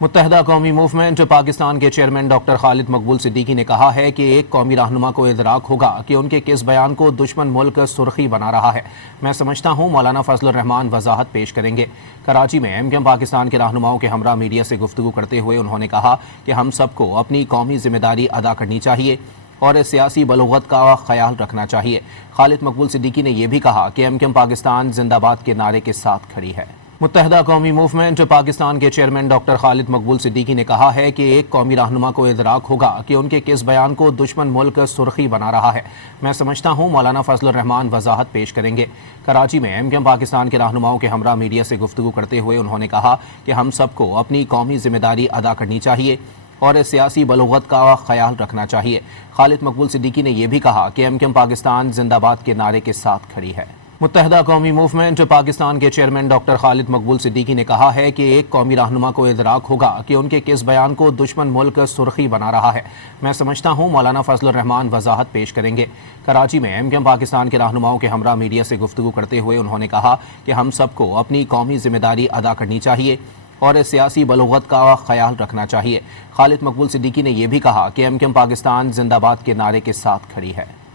متحدہ قومی موومنٹ پاکستان کے چیئرمین ڈاکٹر خالد مقبول صدیقی نے کہا ہے کہ ایک قومی رہنما کو ادراک ہوگا کہ ان کے کس بیان کو دشمن ملک سرخی بنا رہا ہے۔ میں سمجھتا ہوں مولانا فضل الرحمان وضاحت پیش کریں گے۔ کراچی میں ایم کیو ایم پاکستان کے رہنماؤں کے ہمراہ میڈیا سے گفتگو کرتے ہوئے انہوں نے کہا کہ ہم سب کو اپنی قومی ذمہ داری ادا کرنی چاہیے اور سیاسی بلوغت کا خیال رکھنا چاہیے۔ خالد مقبول صدیقی نے یہ بھی کہا کہ ایم کیو ایم پاکستان زندہ باد کے نعرے کے ساتھ کھڑی ہے۔ متحدہ قومی موومنٹ پاکستان کے چیئرمین ڈاکٹر خالد مقبول صدیقی نے کہا ہے کہ ایک قومی رہنما کو ادراک ہوگا کہ ان کے کس بیان کو دشمن ملک سرخی بنا رہا ہے۔ میں سمجھتا ہوں مولانا فضل الرحمان وضاحت پیش کریں گے۔ کراچی میں ایم کیو ایم پاکستان کے رہنماؤں کے ہمراہ میڈیا سے گفتگو کرتے ہوئے انہوں نے کہا کہ ہم سب کو اپنی قومی ذمہ داری ادا کرنی چاہیے اور سیاسی بلوغت کا خیال رکھنا چاہیے۔ خالد مقبول صدیقی نے یہ بھی کہا کہ ایم کیو ایم پاکستان زندہ باد کے نعرے کے ساتھ کھڑی ہے۔ متحدہ قومی موومنٹ پاکستان کے چیئرمین ڈاکٹر خالد مقبول صدیقی نے کہا ہے کہ ایک قومی رہنما کو ادراک ہوگا کہ ان کے کس بیان کو دشمن ملک سرخی بنا رہا ہے۔ میں سمجھتا ہوں مولانا فضل الرحمان وضاحت پیش کریں گے۔ کراچی میں ایم کیو ایم پاکستان کے رہنماؤں کے ہمراہ میڈیا سے گفتگو کرتے ہوئے انہوں نے کہا کہ ہم سب کو اپنی قومی ذمہ داری ادا کرنی چاہیے اور سیاسی بلوغت کا خیال رکھنا چاہیے۔ خالد مقبول صدیقی نے یہ بھی کہا کہ ایم کیو ایم پاکستان زندہ باد کے نعرے کے ساتھ کھڑی ہے۔